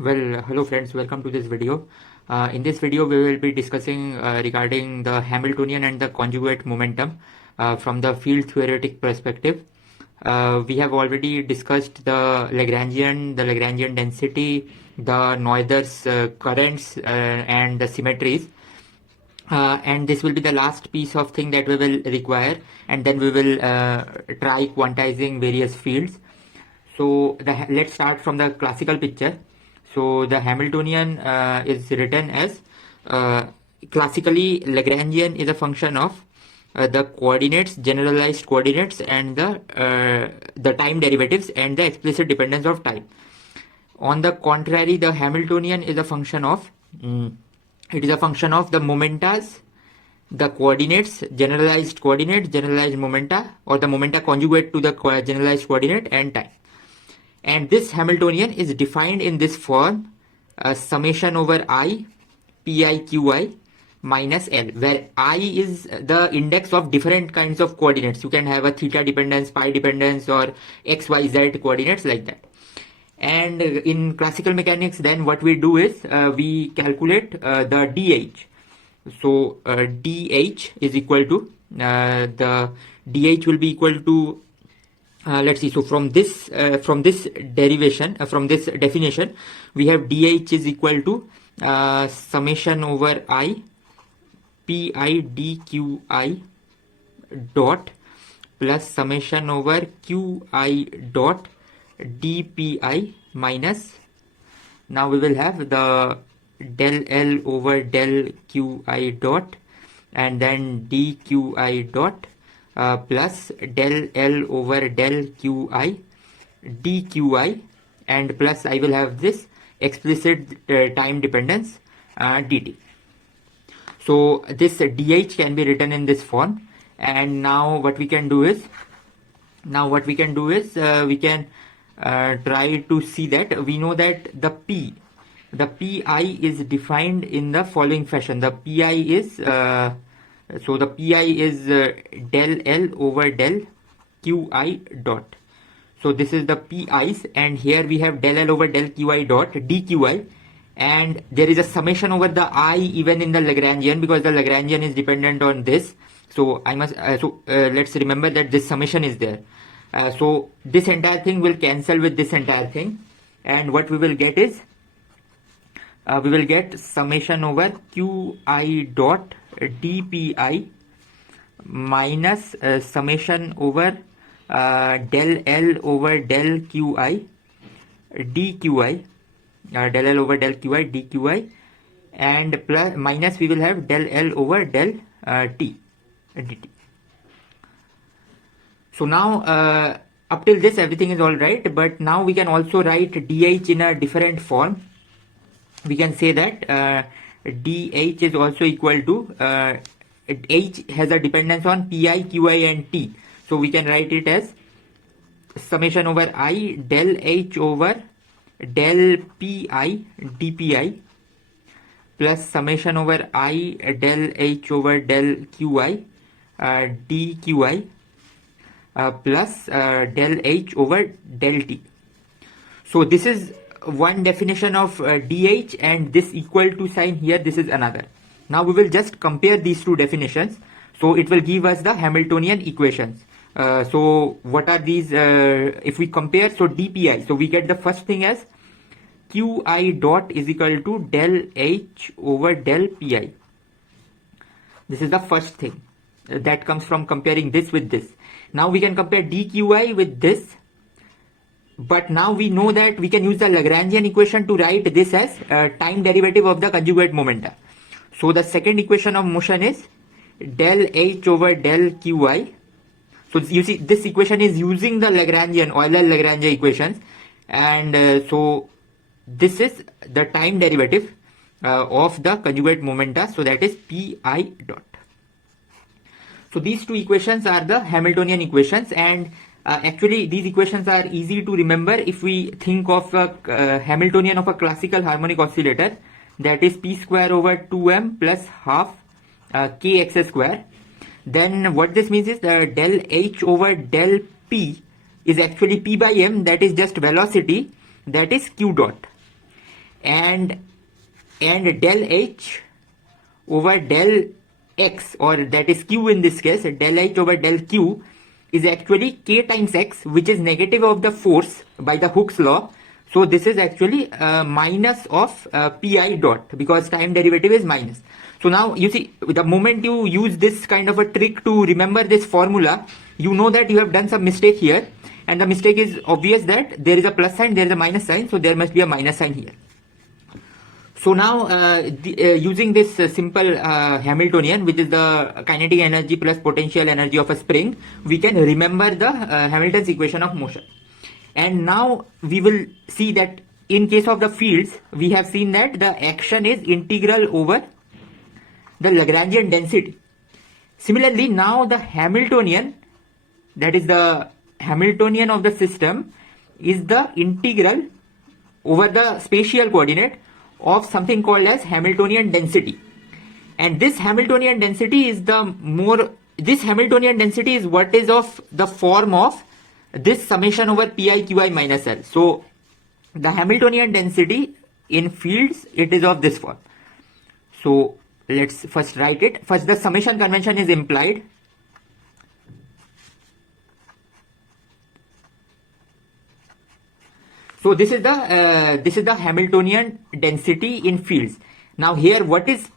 Well, hello friends, welcome to this video. In this video, we will be discussing regarding the Hamiltonian and the conjugate momentum from the field theoretic perspective. We have already discussed the Lagrangian density, the Noether's currents, and the symmetries. And this will be the last piece of thing that we will require, and then we will try quantizing various fields. So let's start from the classical picture. So the Hamiltonian is written as classically Lagrangian is a function of the coordinates, generalized coordinates, and the time derivatives and the explicit dependence of time. On the contrary, the Hamiltonian is a function of it is a function of the momentas, the coordinates, generalized momenta, or the momenta conjugate to the generalized coordinate, and time. And this Hamiltonian is defined in this form, summation over I pi qi minus L, where I is the index of different kinds of coordinates. You can have a theta dependence, pi dependence, or xyz coordinates like that. And in classical mechanics, then what we do is we calculate the dH. So dH is equal to the dH will be equal to let's see. So from this derivation, from this definition, we have dH is equal to summation over I pi dqi dot plus summation over qi dot dpi minus. Now we will have the del L over del qi dot and then dqi dot plus del L over del qi dqi, and plus I will have this explicit time dependence dt. So this dH can be written in this form, and now what we can do is we can try to see that we know that the pi is defined in the following fashion. The pi is so the pi is del L over del qi dot. So this is the pi's, and here we have del L over del qi dot dqi, and there is a summation over the I even in the Lagrangian, because the Lagrangian is dependent on this. So I must let's remember that this summation is there. So this entire thing will cancel with this entire thing, and what we will get is we will get summation over qi dot dpi minus summation over del L over del qi dqi, del L over del qi dqi, and plus minus we will have del L over del t dt. So now up till this everything is all right, but now we can also write dH in a different form. We can say that dH is also equal to H has a dependence on pi, qi, and t. So we can write it as summation over I del H over del pi dpi plus summation over I del H over del qi dqi plus del H over del t. So this is one definition of dH, and this equal to sign here, this is another. Now we will just compare these two definitions, so it will give us the Hamiltonian equations. So what are these? If we compare, so dpi, so we get the first thing as qi dot is equal to del H over del pi. This is the first thing that comes from comparing this with this. Now we can compare dqi with this, but now we know that we can use the Lagrangian equation to write this as time derivative of the conjugate momenta. So the second equation of motion is del H over del qi. So you see, this equation is using the Lagrangian, Euler-Lagrange equations, and so this is the time derivative of the conjugate momenta, so that is pi dot. So these two equations are the Hamiltonian equations, and actually these equations are easy to remember if we think of a Hamiltonian of a classical harmonic oscillator, that is p square over 2m plus half kx square. Then what this means is the del H over del p is actually p by m, that is just velocity, that is q dot. and del H over del X, or that is Q in this case, del H over del Q is actually K times X, which is negative of the force by the Hooke's law. So this is actually minus of Pi dot, because time derivative is minus. So now you see, the moment you use this kind of a trick to remember this formula, you know that you have done some mistake here, and the mistake is obvious, that there is a plus sign, there is a minus sign, so there must be a minus sign here. So now using this simple Hamiltonian, which is the kinetic energy plus potential energy of a spring, we can remember the Hamilton's equation of motion. And now we will see that in case of the fields, we have seen that the action is integral over the Lagrangian density. Similarly, now the Hamiltonian, that is the Hamiltonian of the system, is the integral over the spatial coordinate of something called as Hamiltonian density. And this Hamiltonian density is what is of the form of this summation over Pi Qi minus L. So the Hamiltonian density in fields, it is of this form. So let's first write it. First, the summation convention is implied. So this is the Hamiltonian density in fields. Now here, what is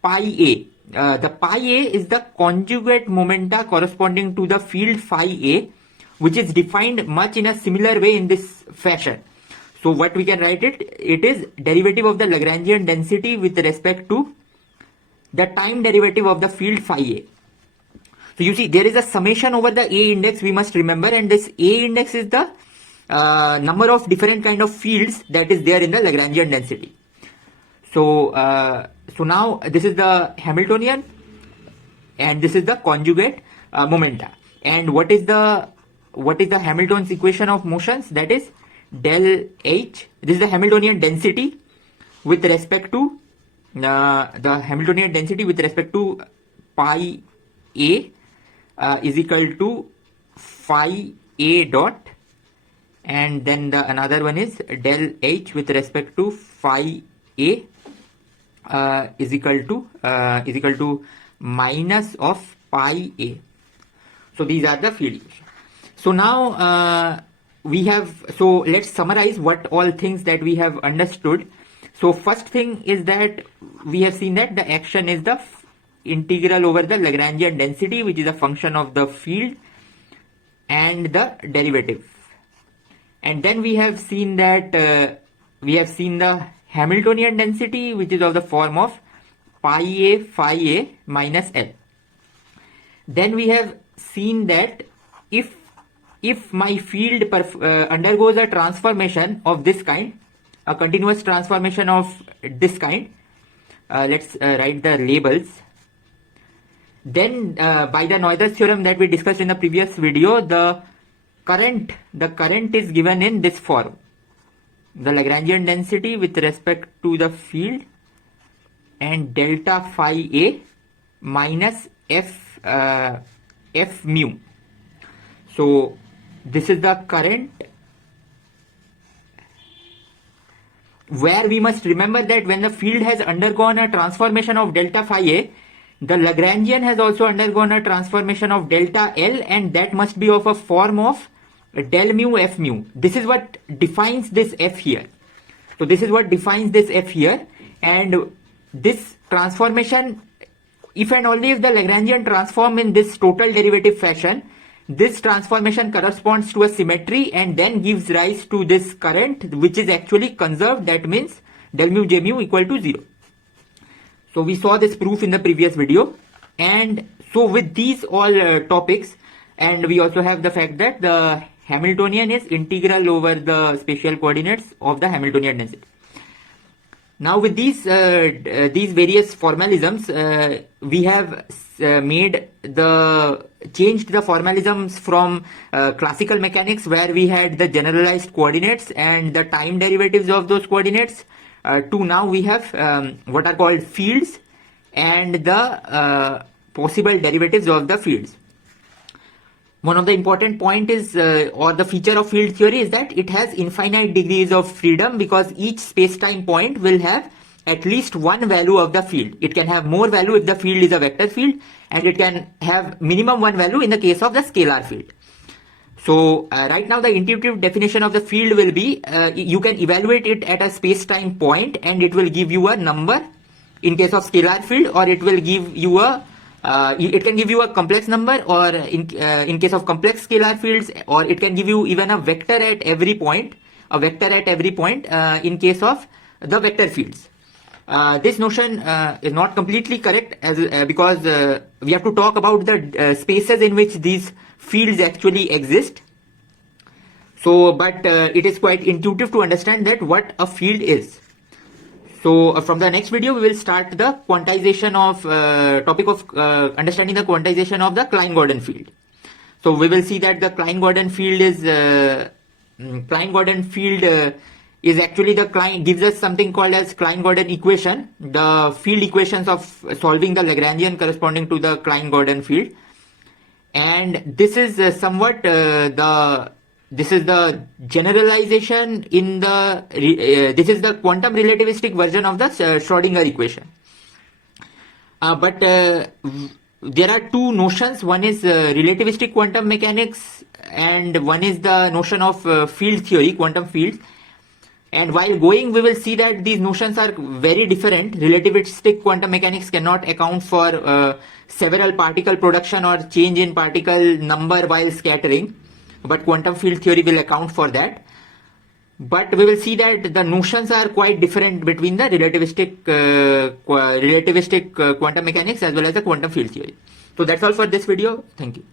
pi a? The pi a is the conjugate momenta corresponding to the field phi a, which is defined much in a similar way in this fashion. So what we can write it is derivative of the Lagrangian density with respect to the time derivative of the field phi a. So you see, there is a summation over the A index, we must remember, and this A index is the number of different kind of fields that is there in the Lagrangian density. So now this is the Hamiltonian, and this is the conjugate momenta. And what is the Hamilton's equation of motions? That is del H. This is the Hamiltonian density with respect to the Hamiltonian density with respect to pi a is equal to phi a dot, and then the another one is del H with respect to phi a is equal to minus of pi a. So these are the field equations. So now let's summarize what all things that we have understood. So first thing is that we have seen that the action is the integral over the Lagrangian density, which is a function of the field and the derivative. And then we have seen that the Hamiltonian density, which is of the form of pi a phi a minus L. Then we have seen that if my field undergoes a transformation of this kind, a continuous transformation of this kind, let's write the labels. Then by the Noether's theorem that we discussed in the previous video, the current is given in this form: the Lagrangian density with respect to the field and delta phi a minus f mu. So this is the current, where we must remember that when the field has undergone a transformation of delta phi a, the Lagrangian has also undergone a transformation of delta L, and that must be of a form of del mu f mu. This is what defines this f here. So this is what defines this f here, and this transformation, if and only if the Lagrangian transform in this total derivative fashion, this transformation corresponds to a symmetry and then gives rise to this current, which is actually conserved. That means del mu j mu equal to 0. So we saw this proof in the previous video. And so with these all topics, and we also have the fact that the Hamiltonian is integral over the spatial coordinates of the Hamiltonian density. Now with these various formalisms, we have changed the formalisms from classical mechanics, where we had the generalized coordinates and the time derivatives of those coordinates, to now we have what are called fields and the possible derivatives of the fields. one of the important point is or the feature of field theory is that it has infinite degrees of freedom, because each space-time point will have at least one value of the field. It can have more value if the field is a vector field, and it can have minimum one value in the case of the scalar field. So right now the intuitive definition of the field will be you can evaluate it at a space-time point and it will give you a number in case of scalar field, or it will give you a it can give you a complex number, or in case of complex scalar fields, or it can give you even a vector at every point, in case of the vector fields. This notion is not completely correct, as because we have to talk about the spaces in which these fields actually exist. So, but it is quite intuitive to understand that what a field is. So from the next video, we will start the quantization of topic of understanding the quantization of the Klein-Gordon field. So we will see that the Klein-Gordon field is is actually the gives us something called as Klein-Gordon equation, the field equations of solving the Lagrangian corresponding to the Klein-Gordon field. And this is somewhat this is the generalization in the this is the quantum relativistic version of the Schrodinger equation. But there are two notions. One is relativistic quantum mechanics, and one is the notion of field theory, quantum fields. And while going, we will see that these notions are very different. Relativistic quantum mechanics cannot account for several particle production or change in particle number while scattering, but quantum field theory will account for that. But we will see that the notions are quite different between the relativistic quantum mechanics as well as the quantum field theory. So that's all for this video. Thank you.